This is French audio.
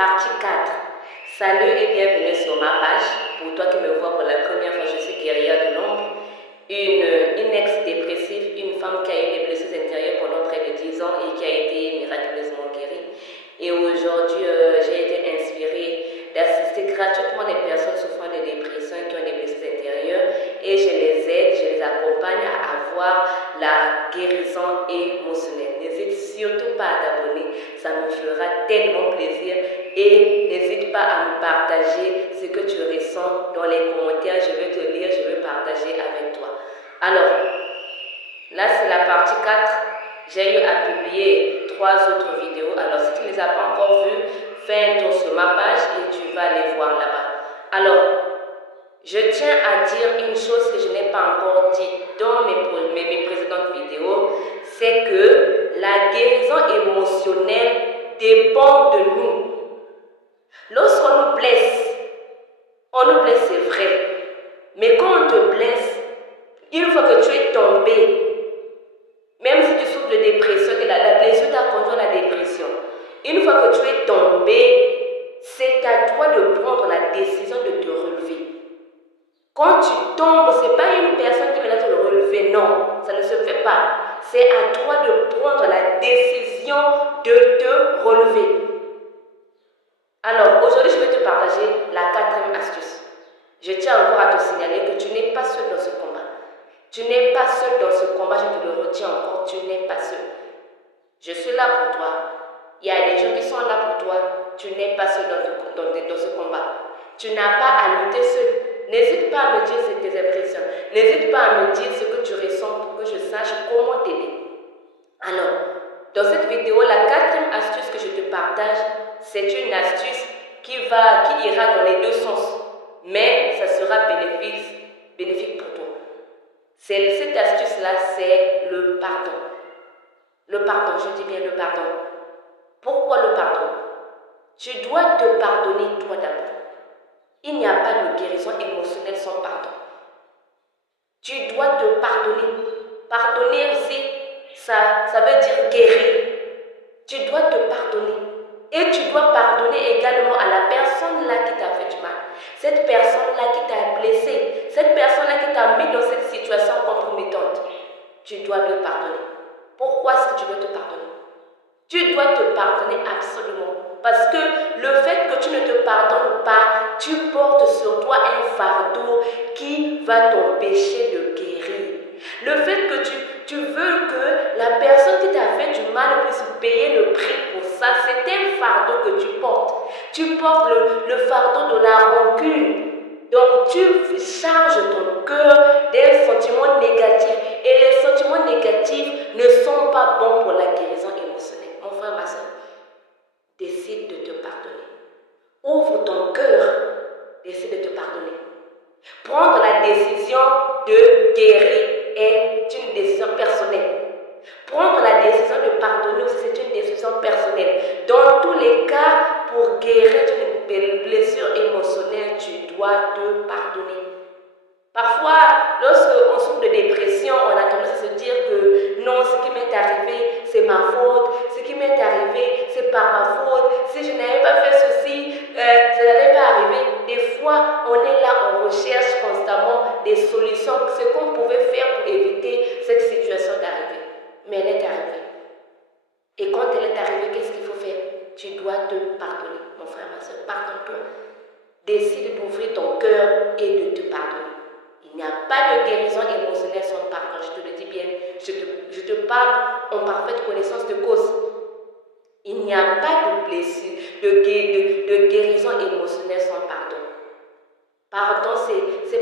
partie 4. Salut et bienvenue sur ma page. Pour toi qui me vois pour la première fois, je suis guerrière de l'ombre, une ex-dépressive, une femme qui a eu des blessures intérieures pendant près de 10 ans et qui a été miraculeusement guérie. Et aujourd'hui, j'ai été inspirée d'assister gratuitement des personnes souffrant de dépression qui ont des blessures intérieures et je les aide, je les accompagne à avoir la guérison émotionnelle. N'hésite surtout pas à t'abonner, ça me fera tellement plaisir et n'hésite pas à me partager ce que tu ressens dans les commentaires. Je vais te lire, je vais partager avec toi. Alors, là c'est la partie 4. J'ai eu à publier 3 autres vidéos. Alors si tu ne les as pas encore vues, fais un tour sur ma page et tu vas les voir là-bas. Alors, je tiens à dire une chose que je n'ai pas encore dit dans mes précédentes vidéos, c'est que la guérison émotionnelle dépend de nous. Lorsqu'on nous blesse, c'est vrai. Mais quand on te blesse, une fois que tu es tombé, même si tu souffres de dépression, que la blessure t'a conduit à la dépression, une fois que tu es tombé, c'est à toi de prendre la décision de te relever. Quand tu tombes, ce n'est pas une personne qui va te le relever, non, ça ne se fait pas. C'est à toi de prendre la décision de te relever. Alors, aujourd'hui, je vais te partager la 4e astuce. Je tiens encore à te signaler que tu n'es pas seul dans ce combat. Tu n'es pas seul dans ce combat, je te le retiens encore, tu n'es pas seul. Je suis là pour toi. Il y a des gens qui sont là pour toi. Tu n'es pas seul dans ce combat. Tu n'as pas à lutter seul. N'hésite pas à me dire tes impressions. N'hésite pas à me dire ce que tu ressens pour que je sache comment t'aider. Alors, dans cette vidéo, la 4e astuce que je te partage, c'est une astuce qui ira dans les deux sens. Mais ça sera bénéfique pour toi. Cette astuce-là, c'est le pardon. Le pardon, je dis bien le pardon. Pourquoi le pardon? Tu dois te pardonner toi d'abord. Il n'y a pas de guérison émotionnelle sans pardon. Tu dois te pardonner. Pardonner aussi, ça veut dire guérir. Tu dois te pardonner. Et tu dois pardonner également à la personne là qui t'a fait du mal. Cette personne là qui t'a blessé. Cette personne là qui t'a mis dans cette situation compromettante. Tu dois le pardonner. Pourquoi est-ce que tu dois te pardonner? Tu dois te pardonner absolument. Parce que le fait que tu ne te pardonnes pas, tu portes sur toi un fardeau qui va t'empêcher de guérir. Le fait que tu veux que la personne qui t'a fait du mal puisse payer le prix pour ça, c'est un fardeau que tu portes. Tu portes le fardeau de la rancune. Donc tu charges ton cœur des sentiments négatifs. Et les sentiments négatifs ne sont pas bons pour la guérison émotionnelle. Mon frère, ma soeur, décide de te pardonner. Ouvre ton cœur, décide de te pardonner. Prendre la décision de guérir est une décision personnelle. Prendre la décision de pardonner aussi, c'est une décision personnelle. Dans tous les cas, pour guérir une blessure émotionnelle, tu dois te pardonner. Parfois, lorsqu'on souffre de dépression, on a tendance à se dire que non, ce qui m'est arrivé, c'est ma faute. Ce qui m'est arrivé, c'est par ma faute. Si je n'avais pas fait ceci, ça n'allait pas arriver. Des fois, on est là, on recherche constamment des solutions, ce qu'on pouvait faire pour éviter cette situation d'arriver. Mais elle est arrivée. Et quand elle est arrivée, qu'est-ce qu'il faut faire? Tu dois te pardonner, mon frère, ma soeur. Pardonne-toi. Décide d'ouvrir ton cœur et de te pardonner. Il n'y a pas de guérison émotionnelle sans pardon, je te le dis bien. Je te parle en parfaite connaissance de cause. Il n'y a pas de blessure, de guérison émotionnelle sans pardon. Pardon, c'est